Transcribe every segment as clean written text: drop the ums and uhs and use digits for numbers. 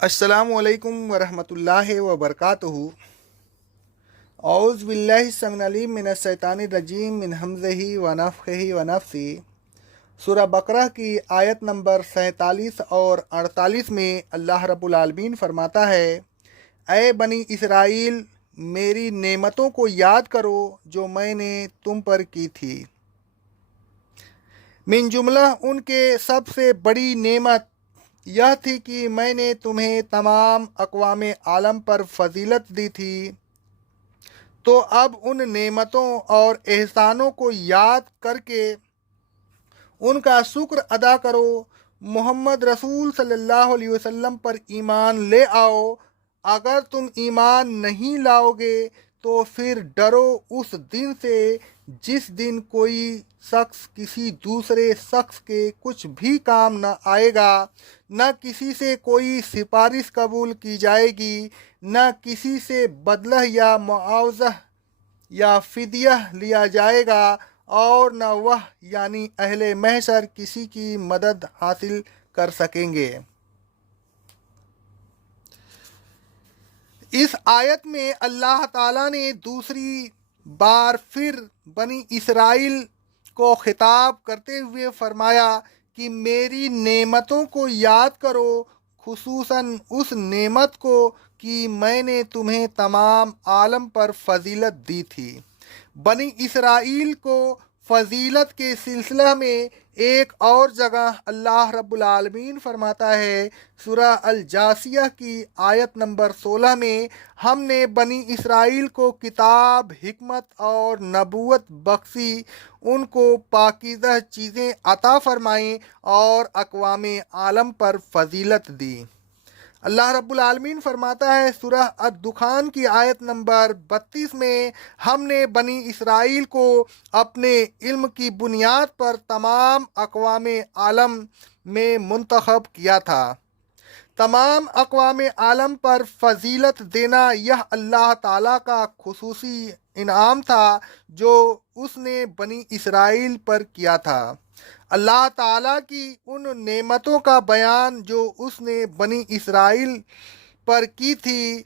السلام علیکم ورحمۃ اللہ وبرکاتہ۔ اعوذ باللہ السمیع العلیم من الشیطان الرجیم من حمزہ ونفخہ ونفثہ۔ سورہ بقرہ کی آیت نمبر 47 اور 48 میں اللہ رب العالمین فرماتا ہے، اے بنی اسرائیل، میری نعمتوں کو یاد کرو جو میں نے تم پر کی تھی۔ من جملہ ان کے سب سے بڑی نعمت یہ تھی کہ میں نے تمہیں تمام اقوام عالم پر فضیلت دی تھی، تو اب ان نعمتوں اور احسانوں کو یاد کر کے ان کا شکر ادا کرو۔ محمد رسول صلی اللہ علیہ وسلم پر ایمان لے آؤ۔ اگر تم ایمان نہیں لاؤ گے تو پھر ڈرو اس دن سے جس دن کوئی شخص کسی دوسرے شخص کے کچھ بھی کام نہ آئے گا، نہ کسی سے کوئی سفارش قبول کی جائے گی، نہ کسی سے بدلہ یا معاوضہ یا فدیہ لیا جائے گا، اور نہ وہ یعنی اہل محشر کسی کی مدد حاصل کر سکیں گے۔ اس آیت میں اللہ تعالیٰ نے دوسری بار پھر بنی اسرائیل کو خطاب کرتے ہوئے فرمایا کہ میری نعمتوں کو یاد کرو، خصوصاً اس نعمت کو کہ میں نے تمہیں تمام عالم پر فضیلت دی تھی۔ بنی اسرائیل کو فضیلت کے سلسلہ میں ایک اور جگہ اللہ رب العالمین فرماتا ہے، سورہ الجاثیہ کی آیت نمبر 16 میں، ہم نے بنی اسرائیل کو کتاب، حکمت اور نبوت بخشی، ان کو پاکیزہ چیزیں عطا فرمائیں اور اقوام عالم پر فضیلت دی۔ اللہ رب العالمین فرماتا ہے سورہ الدخان کی آیت نمبر 32 میں، ہم نے بنی اسرائیل کو اپنے علم کی بنیاد پر تمام اقوام عالم میں منتخب کیا تھا۔ تمام اقوام عالم پر فضیلت دینا یہ اللہ تعالیٰ کا خصوصی انعام تھا جو اس نے بنی اسرائیل پر کیا تھا۔ اللہ تعالیٰ کی ان نعمتوں کا بیان جو اس نے بنی اسرائیل پر کی تھی،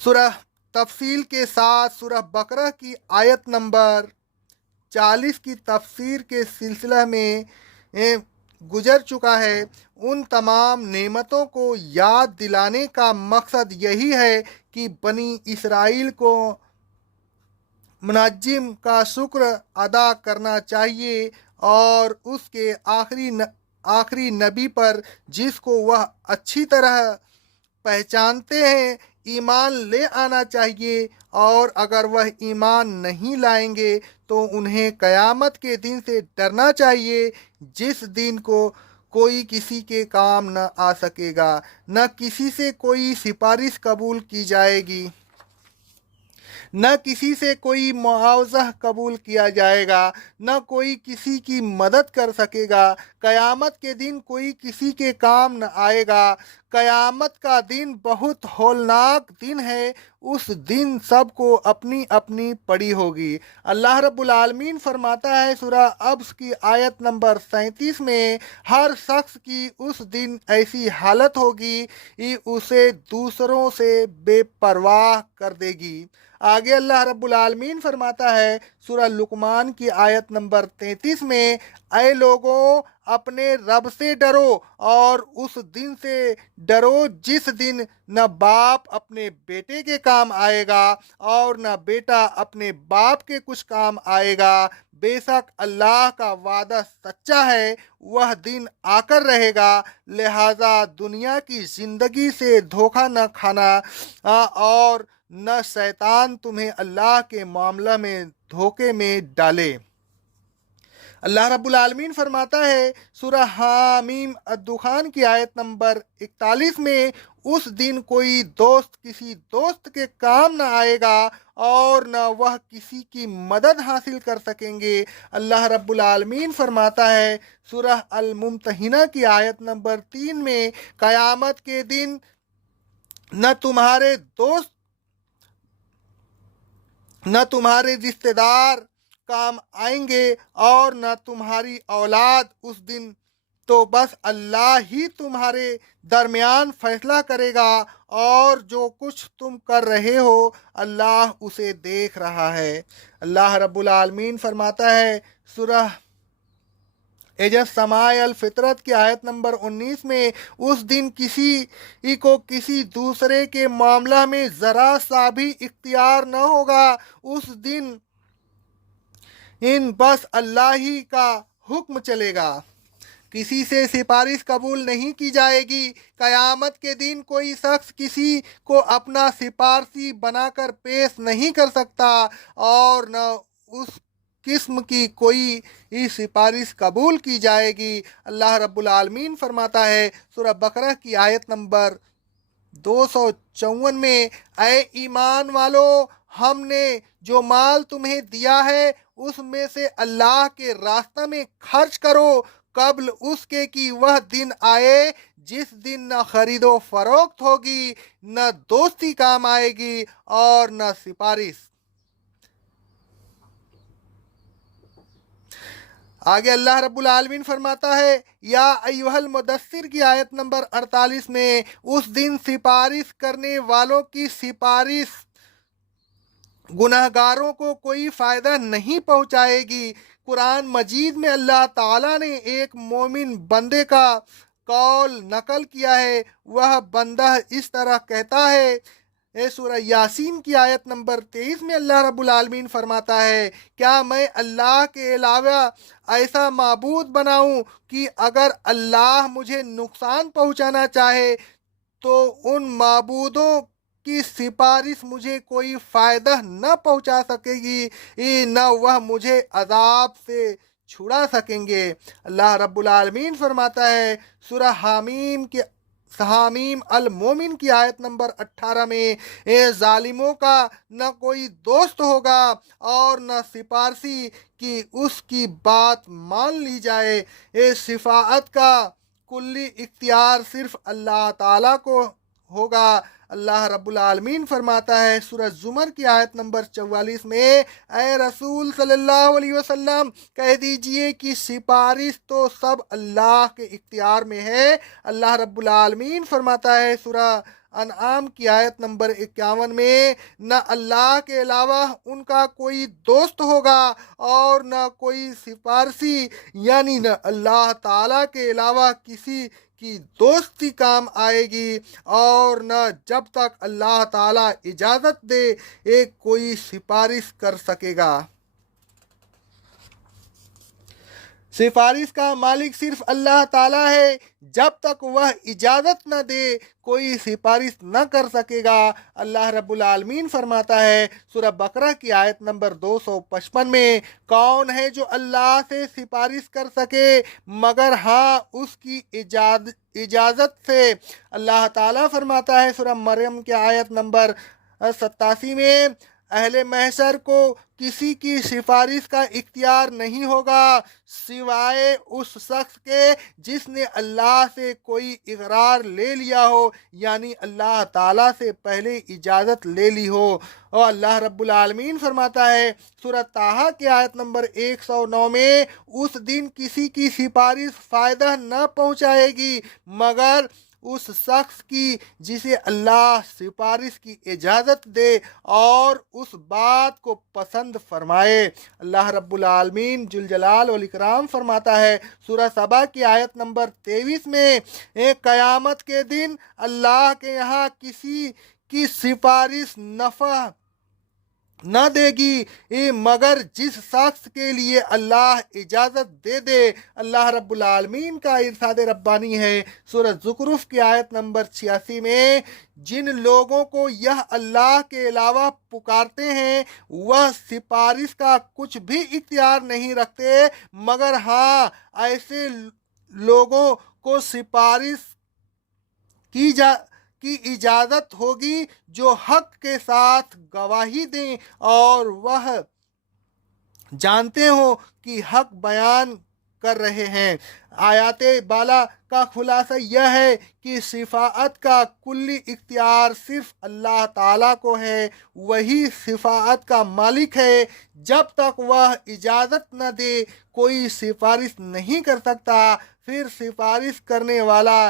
سورہ تفصیل کے ساتھ سورہ بقرہ کی آیت نمبر 40 کی تفسیر کے سلسلہ میں گزر چکا ہے۔ ان تمام نعمتوں کو یاد دلانے کا مقصد یہی ہے کہ بنی اسرائیل کو منعم کا شکر ادا کرنا چاہیے اور اس کے آخری نبی پر جس کو وہ اچھی طرح پہچانتے ہیں ایمان لے آنا چاہیے، اور اگر وہ ایمان نہیں لائیں گے تو انہیں قیامت کے دن سے ڈرنا چاہیے جس دن کو کوئی کسی کے کام نہ آ سکے گا، نہ کسی سے کوئی سفارش قبول کی جائے گی، نہ کسی سے کوئی معاوضہ قبول کیا جائے گا، نہ کوئی کسی کی مدد کر سکے گا۔ قیامت کے دن کوئی کسی کے کام نہ آئے گا۔ قیامت کا دن بہت ہولناک دن ہے، اس دن سب کو اپنی اپنی پڑی ہوگی۔ اللہ رب العالمین فرماتا ہے سورہ ابس کی آیت نمبر 37 میں، ہر شخص کی اس دن ایسی حالت ہوگی کہ اسے دوسروں سے بے پرواہ کر دے گی۔ آگے اللہ رب العالمین فرماتا ہے سورہ لقمان کی آیت نمبر 33 میں، اے لوگوں، اپنے رب سے ڈرو اور اس دن سے ڈرو جس دن نہ باپ اپنے بیٹے کے کام آئے گا اور نہ بیٹا اپنے باپ کے کچھ کام آئے گا۔ بے شک اللہ کا وعدہ سچا ہے، وہ دن آ کر رہے گا، لہذا دنیا کی زندگی سے دھوکہ نہ کھانا اور نہ شیطان تمہیں اللہ کے معاملہ میں دھوکے میں ڈالے۔ اللہ رب العالمین فرماتا ہے سورہ حامیم الدخان کی آیت نمبر 41 میں، اس دن کوئی دوست کسی دوست کے کام نہ آئے گا اور نہ وہ کسی کی مدد حاصل کر سکیں گے۔ اللہ رب العالمین فرماتا ہے سورہ الممتحنہ کی آیت نمبر 3 میں، قیامت کے دن نہ تمہارے دوست نہ تمہارے رشتہ دار کام آئیں گے اور نہ تمہاری اولاد اس دن تو بس اللہ ہی تمہارے درمیان فیصلہ کرے گا، اور جو کچھ تم کر رہے ہو اللہ اسے دیکھ رہا ہے۔ اللہ رب العالمین فرماتا ہے سورہ سماع الفطرت کی آیت نمبر 19 میں، اس دن کسی کو کسی دوسرے کے معاملہ میں ذرا سا بھی اختیار نہ ہوگا۔ اس دن بس اللہ ہی کا حکم چلے گا، کسی سے سفارش قبول نہیں کی جائے گی۔ قیامت کے دن کوئی شخص کسی کو اپنا سفارشی بنا کر پیش نہیں کر سکتا، اور نہ اس قسم کی کوئی سفارش قبول کی جائے گی۔ اللہ رب العالمین فرماتا ہے سورہ بقرہ کی آیت نمبر 254 میں، اے ایمان والو، ہم نے جو مال تمہیں دیا ہے اس میں سے اللہ کے راستہ میں خرچ کرو، قبل اس کے کہ وہ دن آئے جس دن نہ خرید و فروخت ہوگی، نہ دوستی کام آئے گی، اور نہ سفارش۔ آگے اللہ رب العالمین فرماتا ہے یا ایھا المدثر کی آیت نمبر 48 میں، اس دن سفارش کرنے والوں کی سفارش گناہ گاروں کو کوئی فائدہ نہیں پہنچائے گی۔ قرآن مجید میں اللہ تعالیٰ نے ایک مومن بندے کا قول نقل کیا ہے۔ وہ بندہ اس طرح کہتا ہے، سورہ یاسین کی آیت نمبر 23 میں اللہ رب العالمین فرماتا ہے، کیا میں اللہ کے علاوہ ایسا معبود بناؤں کہ اگر اللہ مجھے نقصان پہنچانا چاہے تو ان معبودوں کی سفارش مجھے کوئی فائدہ نہ پہنچا سکے گی، نہ وہ مجھے عذاب سے چھڑا سکیں گے۔ اللہ رب العالمین فرماتا ہے سورہ حامیم المومن کی آیت نمبر 18 میں، ظالموں کا نہ کوئی دوست ہوگا اور نہ سفارشی کہ اس کی بات مان لی جائے۔ شفاعت کا کلی اختیار صرف اللہ تعالیٰ کو ہوگا۔ اللہ رب العالمین فرماتا ہے سورہ زمر کی آیت نمبر 44 میں، اے رسول صلی اللہ علیہ وسلم کہہ دیجئے کہ سفارش تو سب اللہ کے اختیار میں ہے۔ اللہ رب العالمین فرماتا ہے سورہ انعام کی آیت نمبر 51 میں، نہ اللہ کے علاوہ ان کا کوئی دوست ہوگا اور نہ کوئی سفارشی، یعنی نہ اللہ تعالیٰ کے علاوہ کسی کی دوستی کام آئے گی، اور نہ جب تک اللہ تعالیٰ اجازت دے ایک کوئی سفارش کر سکے گا۔ سفارش کا مالک صرف اللہ تعالیٰ ہے، جب تک وہ اجازت نہ دے کوئی سفارش نہ کر سکے گا۔ اللہ رب العالمین فرماتا ہے سورہ بقرہ کی آیت نمبر 255 میں، کون ہے جو اللہ سے سفارش کر سکے مگر ہاں اس کی اجازت سے۔ اللہ تعالیٰ فرماتا ہے سورہ مریم کی آیت نمبر 87 میں، اہل محشر کو کسی کی سفارش کا اختیار نہیں ہوگا سوائے اس شخص کے جس نے اللہ سے کوئی اقرار لے لیا ہو، یعنی اللہ تعالیٰ سے پہلے اجازت لے لی ہو۔ اور اللہ رب العالمین فرماتا ہے سورہ طٰہٰ کی آیت نمبر 109 میں، اس دن کسی کی سفارش فائدہ نہ پہنچائے گی مگر اس شخص کی جسے اللہ سفارش کی اجازت دے اور اس بات کو پسند فرمائے۔ اللہ رب العالمین ذوالجلال والاکرام فرماتا ہے سورہ سبا کی آیت نمبر 23 میں، قیامت کے دن اللہ کے یہاں کسی کی سفارش نفع نہ دے گی مگر جس شخص کے لیے اللہ اجازت دے دے۔ اللہ رب العالمین کا ارشاد ربانی ہے سورہ زخرف کی آیت نمبر 86 میں، جن لوگوں کو یہ اللہ کے علاوہ پکارتے ہیں وہ سفارش کا کچھ بھی اختیار نہیں رکھتے مگر ہاں ایسے لوگوں کو سفارش کی اجازت ہوگی جو حق کے ساتھ گواہی دیں اور وہ جانتے ہوں کہ حق بیان کر رہے ہیں۔ آیات بالا کا خلاصہ یہ ہے کہ شفاعت کا کلی اختیار صرف اللہ تعالیٰ کو ہے، وہی شفاعت کا مالک ہے۔ جب تک وہ اجازت نہ دے کوئی سفارش نہیں کر سکتا۔ پھر سفارش کرنے والا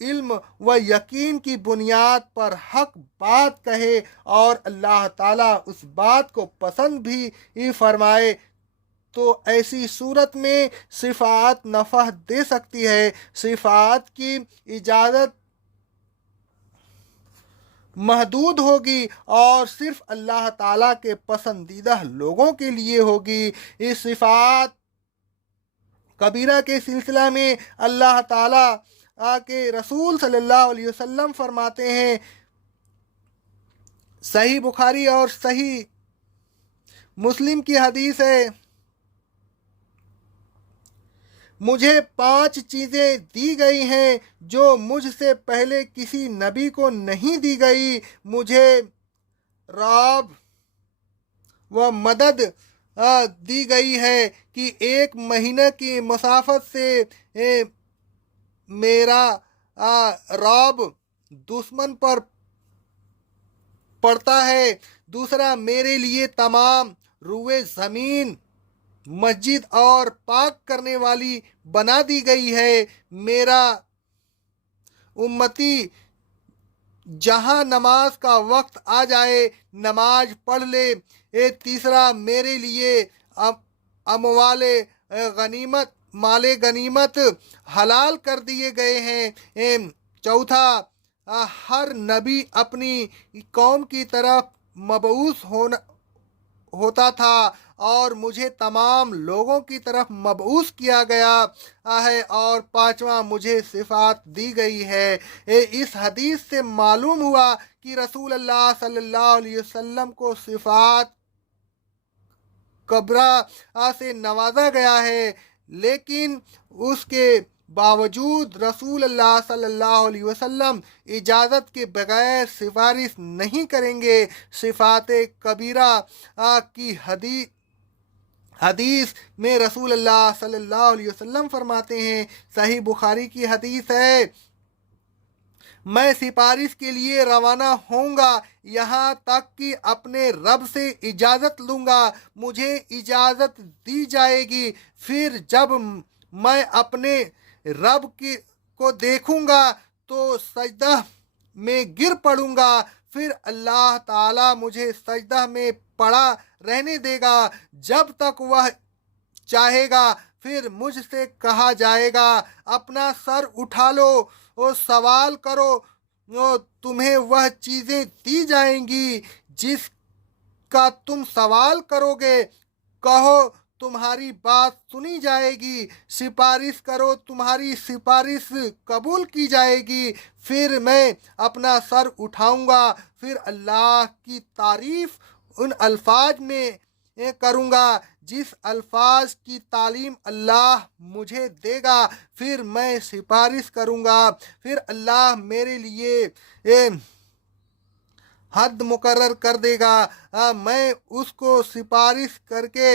علم و یقین کی بنیاد پر حق بات کہے اور اللہ تعالیٰ اس بات کو پسند بھی فرمائے تو ایسی صورت میں شفاعت نفع دے سکتی ہے۔ شفاعت کی اجازت محدود ہوگی اور صرف اللہ تعالیٰ کے پسندیدہ لوگوں کے لیے ہوگی۔ اس شفاعت کبیرہ کے سلسلہ میں اللہ تعالیٰ کے رسول صلی اللہ علیہ وسلم فرماتے ہیں، صحیح بخاری اور صحیح مسلم کی حدیث ہے، مجھے 5 چیزیں دی گئی ہیں جو مجھ سے پہلے کسی نبی کو نہیں دی گئی۔ مجھے رعب و مدد دی گئی ہے کہ 1 مہینہ کی مسافت سے میرا رعب دشمن پر پڑتا ہے۔ دوسرا، میرے لیے تمام روئے زمین مسجد اور پاک کرنے والی بنا دی گئی ہے۔ میرا امتی جہاں نماز کا وقت آ جائے نماز پڑھ لے۔ تیسرا، میرے لیے مال غنیمت حلال کر دیے گئے ہیں۔ چوتھا، ہر نبی اپنی قوم کی طرف مبعوث ہوتا تھا اور مجھے تمام لوگوں کی طرف مبعوث کیا گیا ہے۔ اور 5واں، مجھے شفاعت دی گئی ہے۔ اس حدیث سے معلوم ہوا کہ رسول اللہ صلی اللہ علیہ وسلم کو شفاعت کبریٰ سے نوازا گیا ہے، لیکن اس کے باوجود رسول اللہ صلی اللہ علیہ وسلم اجازت کے بغیر سفارش نہیں کریں گے۔ شفاعت کبیرہ کی حدیث میں رسول اللہ صلی اللہ علیہ وسلم فرماتے ہیں، صحیح بخاری کی حدیث ہے، میں سفارش کے لیے روانہ ہوں گا یہاں تک کہ اپنے رب سے اجازت لوں گا، مجھے اجازت دی جائے گی، پھر جب میں اپنے رب کو دیکھوں گا تو سجدہ میں گر پڑوں گا، پھر اللہ تعالیٰ مجھے سجدہ میں پڑا رہنے دے گا جب تک وہ چاہے گا، پھر مجھ سے کہا جائے گا اپنا سر اٹھا لو اور سوال کرو، تمہیں وہ چیزیں دی جائیں گی جس کا تم سوال کرو گے، کہو تمہاری بات سنی جائے گی، سفارش کرو تمہاری سفارش قبول کی جائے گی، پھر میں اپنا سر اٹھاؤں گا، پھر اللہ کی تعریف ان الفاظ میں کروں گا جس الفاظ کی تعلیم اللہ مجھے دے گا، پھر میں سفارش کروں گا، پھر اللہ میرے لیے حد مقرر کر دے گا، میں اس کو سفارش کر کے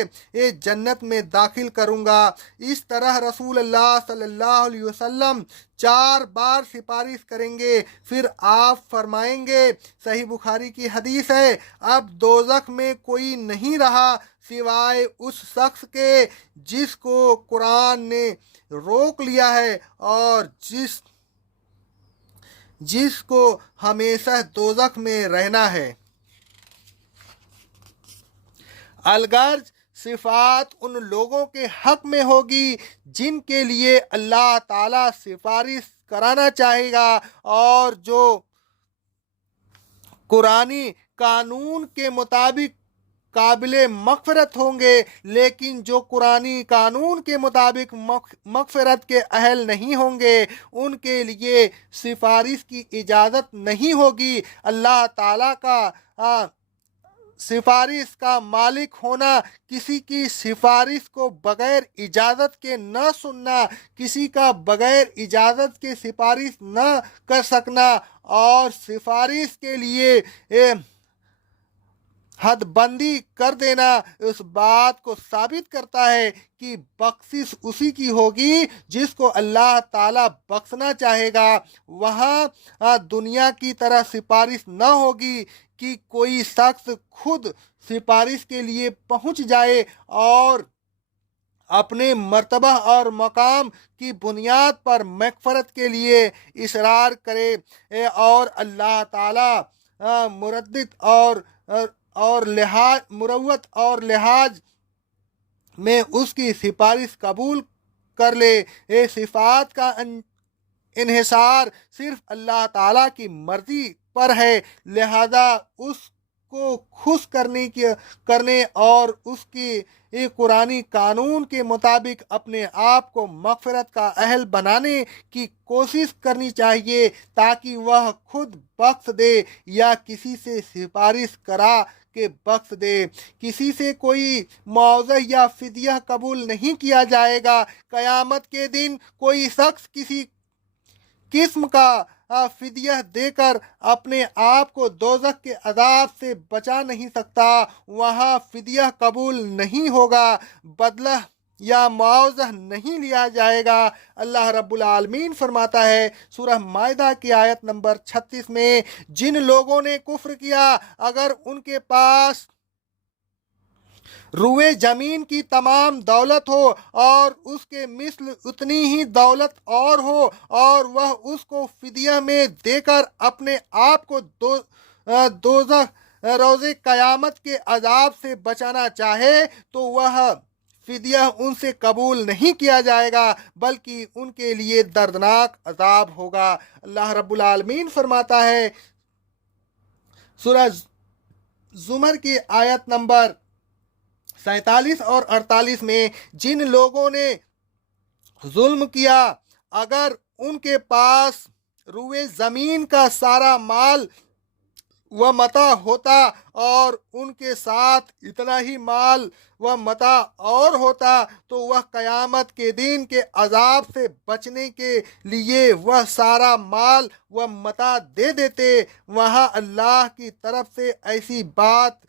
جنت میں داخل کروں گا۔ اس طرح رسول اللہ صلی اللہ علیہ وسلم 4 بار سفارش کریں گے، پھر آپ فرمائیں گے، صحیح بخاری کی حدیث ہے، اب دوزخ میں کوئی نہیں رہا سوائے اس شخص کے جس کو قرآن نے روک لیا ہے اور جس کو ہمیشہ دوزخ میں رہنا ہے۔ الغرض شفاعت ان لوگوں کے حق میں ہوگی جن کے لیے اللہ تعالیٰ سفارش کرانا چاہے گا اور جو قرآنی قانون کے مطابق قابل مغفرت ہوں گے، لیکن جو قرآنی قانون کے مطابق مغفرت کے اہل نہیں ہوں گے ان کے لیے سفارش کی اجازت نہیں ہوگی۔ اللہ تعالیٰ کا سفارش کا مالک ہونا، کسی کی سفارش کو بغیر اجازت کے نہ سننا، کسی کا بغیر اجازت کے سفارش نہ کر سکنا اور سفارش کے لیے حد بندی کر دینا اس بات کو ثابت کرتا ہے کہ بخشش اسی کی ہوگی جس کو اللہ تعالیٰ بخشنا چاہے گا۔ وہاں دنیا کی طرح سفارش نہ ہوگی کہ کوئی شخص خود سفارش کے لیے پہنچ جائے اور اپنے مرتبہ اور مقام کی بنیاد پر مغفرت کے لیے اصرار کرے اور اللہ تعالیٰ مردد اور لحاظ مروت اور لحاظ میں اس کی سفارش قبول کر لے۔ صفات کا انحصار صرف اللہ تعالیٰ کی مرضی پر ہے، لہذا اس کو خوش کرنے اور اس کی قرآنی قانون کے مطابق اپنے آپ کو مغفرت کا اہل بنانے کی کوشش کرنی چاہیے، تاکہ وہ خود بخش دے یا کسی سے سفارش کرا کے بخش دے۔ کسی سے کوئی معاوضہ یا فدیہ قبول نہیں کیا جائے گا۔ قیامت کے دن کوئی شخص کسی قسم کا فدیہ دے کر اپنے آپ کو دوزخ کے عذاب سے بچا نہیں سکتا۔ وہاں فدیہ قبول نہیں ہوگا، بدلہ یا معاوضہ نہیں لیا جائے گا۔ اللہ رب العالمین فرماتا ہے سورہ مائدہ کی آیت نمبر 36 میں، جن لوگوں نے کفر کیا اگر ان کے پاس روئے زمین کی تمام دولت ہو اور اس کے مثل اتنی ہی دولت اور ہو، اور وہ اس کو فدیہ میں دے کر اپنے آپ کو دوزخ روز قیامت کے عذاب سے بچانا چاہے، تو وہ فدیہ ان سے قبول نہیں کیا جائے گا، بلکہ ان کے لیے دردناک عذاب ہوگا۔ اللہ رب العالمین فرماتا ہے سورہ زمر کی آیت نمبر 47 اور 48 میں، جن لوگوں نے ظلم کیا اگر ان کے پاس روئے زمین کا سارا مال و متاع ہوتا اور ان کے ساتھ اتنا ہی مال و متاع اور ہوتا، تو وہ قیامت کے دن کے عذاب سے بچنے کے لیے وہ سارا مال و متاع دے دیتے۔ وہاں اللہ کی طرف سے ایسی بات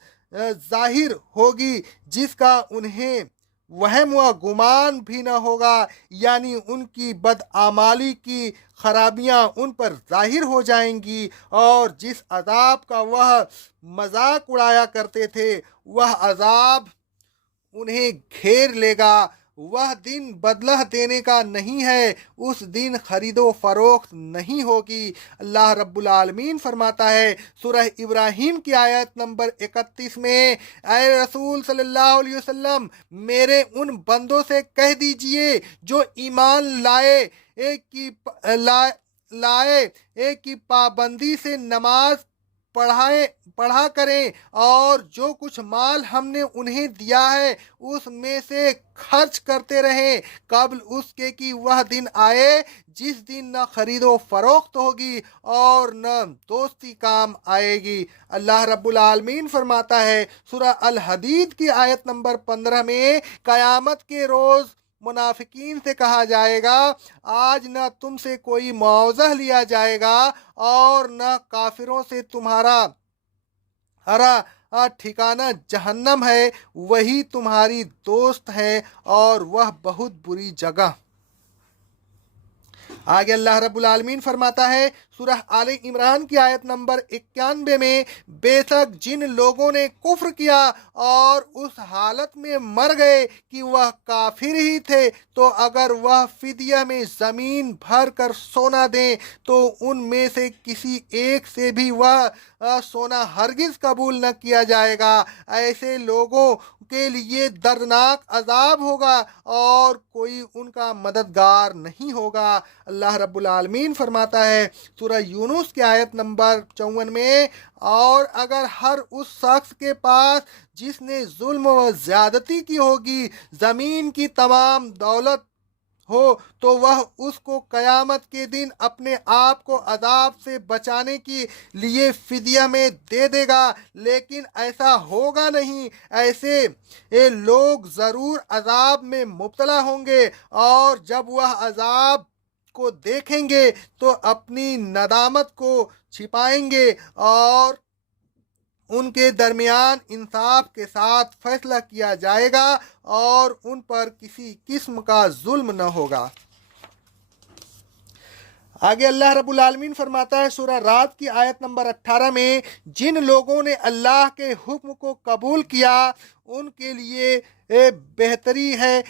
ظاہر ہوگی جس کا انہیں وہم و گمان بھی نہ ہوگا، یعنی ان کی بدعمالی کی خرابیاں ان پر ظاہر ہو جائیں گی، اور جس عذاب کا وہ مذاق اڑایا کرتے تھے وہ عذاب انہیں گھیر لے گا۔ وہ دن بدلہ دینے کا نہیں ہے، اس دن خرید و فروخت نہیں ہوگی۔ اللہ رب العالمین فرماتا ہے سورہ ابراہیم کی آیت نمبر 31 میں، اے رسول صلی اللہ علیہ وسلم، میرے ان بندوں سے کہہ دیجئے جو ایمان لائے کہ پابندی سے نماز پڑھا کریں اور جو کچھ مال ہم نے انہیں دیا ہے اس میں سے خرچ کرتے رہیں، قبل اس کے کہ وہ دن آئے جس دن نہ خرید و فروخت ہوگی اور نہ دوستی کام آئے گی۔ اللہ رب العالمین فرماتا ہے سورہ الحدید کی آیت نمبر 15 میں، قیامت کے روز منافقین سے کہا جائے گا، آج نہ تم سے کوئی معاوضہ لیا جائے گا اور نہ کافروں سے تمہارا ٹھکانہ جہنم ہے، وہی تمہاری دوست ہے اور وہ بہت بری جگہ۔ آگے اللہ رب العالمین فرماتا ہے سورہ آل عمران کی آیت نمبر 91 میں، بے شک جن لوگوں نے کفر کیا اور اس حالت میں مر گئے کہ وہ کافر ہی تھے، تو اگر وہ فدیہ میں زمین بھر کر سونا دیں تو ان میں سے کسی ایک سے بھی وہ سونا ہرگز قبول نہ کیا جائے گا۔ ایسے لوگوں کے لیے دردناک عذاب ہوگا اور کوئی ان کا مددگار نہیں ہوگا۔ اللہ رب العالمین فرماتا ہے سورہ یونس کی آیت نمبر 54 میں، اور اگر ہر اس شخص کے پاس جس نے ظلم و زیادتی کی ہوگی زمین کی تمام دولت ہو، تو وہ اس کو قیامت کے دن اپنے آپ کو عذاب سے بچانے کے لیے فدیہ میں دے دے گا، لیکن ایسا ہوگا نہیں۔ ایسے لوگ ضرور عذاب میں مبتلا ہوں گے، اور جب وہ عذاب کو دیکھیں گے تو اپنی ندامت کو چھپائیں گے اور ان کے درمیان انصاف کے ساتھ فیصلہ کیا جائے گا اور ان پر کسی قسم کا ظلم نہ ہوگا۔ آگے اللہ رب العالمین فرماتا ہے سورہ رعد کی آیت نمبر 18 میں، جن لوگوں نے اللہ کے حکم کو قبول کیا ان کے لیے بہتری ہے،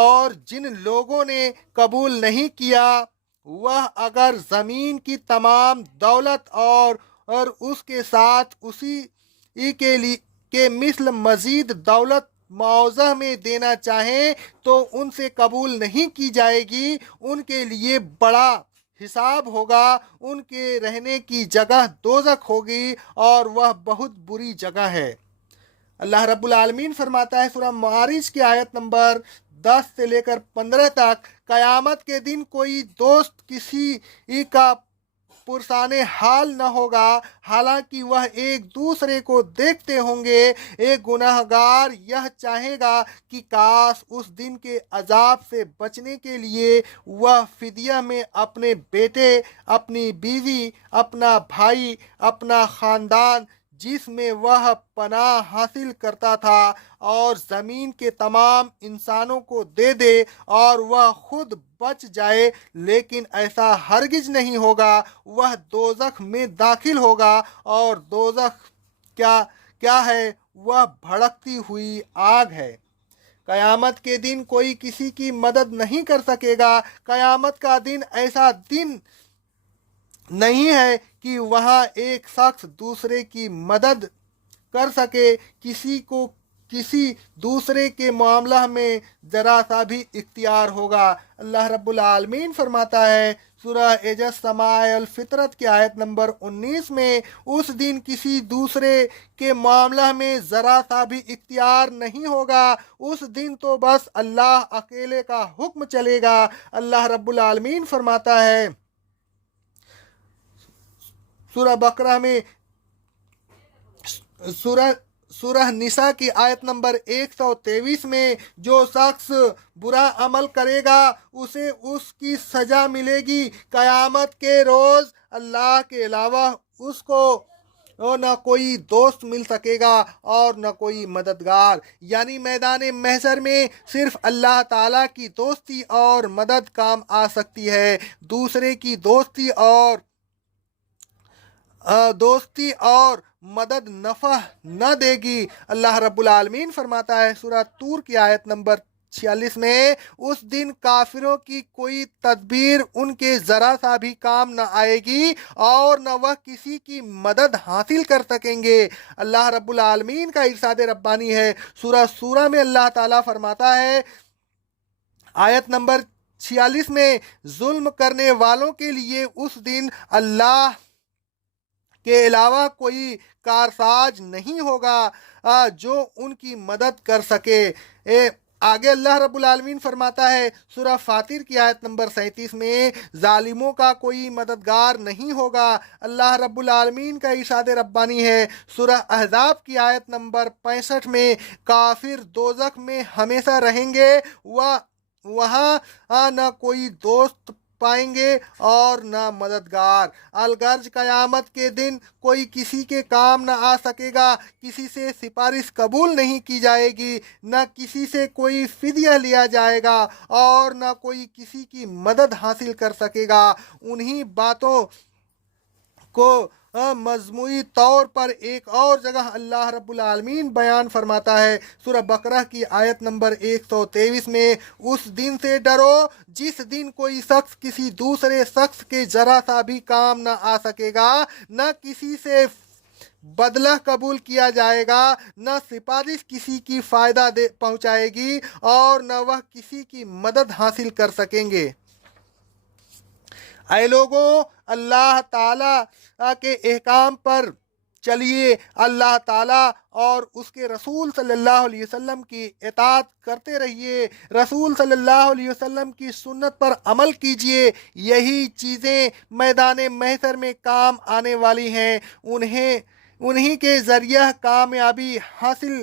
اور جن لوگوں نے قبول نہیں کیا وہ اگر زمین کی تمام دولت اور اس کے ساتھ اسی کے مثل مزید دولت معاوضہ میں دینا چاہیں تو ان سے قبول نہیں کی جائے گی۔ ان کے لیے بڑا حساب ہوگا، ان کے رہنے کی جگہ دوزخ ہوگی اور وہ بہت بری جگہ ہے۔ اللہ رب العالمین فرماتا ہے سورہ معارج کی آیت نمبر 10 سے لے کر 15 تک، قیامت کے دن کوئی دوست کسی کا پرسان حال نہ ہوگا، حالانکہ وہ ایک دوسرے کو دیکھتے ہوں گے۔ ایک گناہ گار یہ چاہے گا کہ کاش اس دن کے عذاب سے بچنے کے لیے وہ فدیہ میں اپنے بیٹے، اپنی بیوی، اپنا بھائی، اپنا خاندان جس میں وہ پناہ حاصل کرتا تھا اور زمین کے تمام انسانوں کو دے دے اور وہ خود بچ جائے، لیکن ایسا ہرگز نہیں ہوگا۔ وہ دوزخ میں داخل ہوگا، اور دوزخ کیا ہے؟ وہ بھڑکتی ہوئی آگ ہے۔ قیامت کے دن کوئی کسی کی مدد نہیں کر سکے گا۔ قیامت کا دن ایسا دن نہیں ہے کہ وہاں ایک شخص دوسرے کی مدد کر سکے، کسی کو کسی دوسرے کے معاملہ میں ذرا سا بھی اختیار ہوگا۔ اللہ رب العالمین فرماتا ہے سورہ السماء الفطرت کی آیت نمبر 19 میں، اس دن کسی دوسرے کے معاملہ میں ذرا سا بھی اختیار نہیں ہوگا۔ اس دن تو بس اللہ اکیلے کا حکم چلے گا۔ اللہ رب العالمین فرماتا ہے سورہ بقرہ میں، سورہ نساء کی آیت نمبر 123 میں، جو شخص برا عمل کرے گا اسے اس کی سزا ملے گی۔ قیامت کے روز اللہ کے علاوہ اس کو نہ کوئی دوست مل سکے گا اور نہ کوئی مددگار، یعنی میدان محشر میں صرف اللہ تعالیٰ کی دوستی اور مدد کام آ سکتی ہے۔ دوسرے کی دوستی اور مدد نفع نہ دے گی۔ اللہ رب العالمین فرماتا ہے سورہ طور کی آیت نمبر 46 میں، اس دن کافروں کی کوئی تدبیر ان کے ذرا سا بھی کام نہ آئے گی اور نہ وہ کسی کی مدد حاصل کر سکیں گے۔ اللہ رب العالمین کا ارشاد ربانی ہے سورہ میں، اللہ تعالیٰ فرماتا ہے آیت نمبر 46 میں، ظلم کرنے والوں کے لیے اس دن اللہ کے علاوہ کوئی کارساز نہیں ہوگا جو ان کی مدد کر سکے۔ آگے اللہ رب العالمین فرماتا ہے سورہ فاطر کی آیت نمبر 37 میں، ظالموں کا کوئی مددگار نہیں ہوگا۔ اللہ رب العالمین کا ارشاد ربانی ہے سورہ احزاب کی آیت نمبر 65 میں، کافر دوزخ میں ہمیشہ رہیں گے، وہاں نہ کوئی دوست پائیں گے اور نہ مددگار۔ الغرض قیامت کے دن کوئی کسی کے کام نہ آ سکے گا، کسی سے سفارش قبول نہیں کی جائے گی، نہ کسی سے کوئی فدیہ لیا جائے گا اور نہ کوئی کسی کی مدد حاصل کر سکے گا۔ انہی باتوں کو مجموعی طور پر ایک اور جگہ اللہ رب العالمین بیان فرماتا ہے سورہ بقرہ کی آیت نمبر 123 میں، اس دن سے ڈرو جس دن کوئی شخص کسی دوسرے شخص کے ذرا سا بھی کام نہ آ سکے گا، نہ کسی سے بدلہ قبول کیا جائے گا، نہ سفارش کسی کی فائدہ پہنچائے گی اور نہ وہ کسی کی مدد حاصل کر سکیں گے۔ اے لوگوں، اللہ تعالیٰ کے احکام پر چلیے، اللہ تعالیٰ اور اس کے رسول صلی اللہ علیہ وسلم کی اطاعت کرتے رہیے، رسول صلی اللہ علیہ وسلم کی سنت پر عمل کیجیے۔ یہی چیزیں میدان محشر میں کام آنے والی ہیں، انہی کے ذریعہ کامیابی حاصل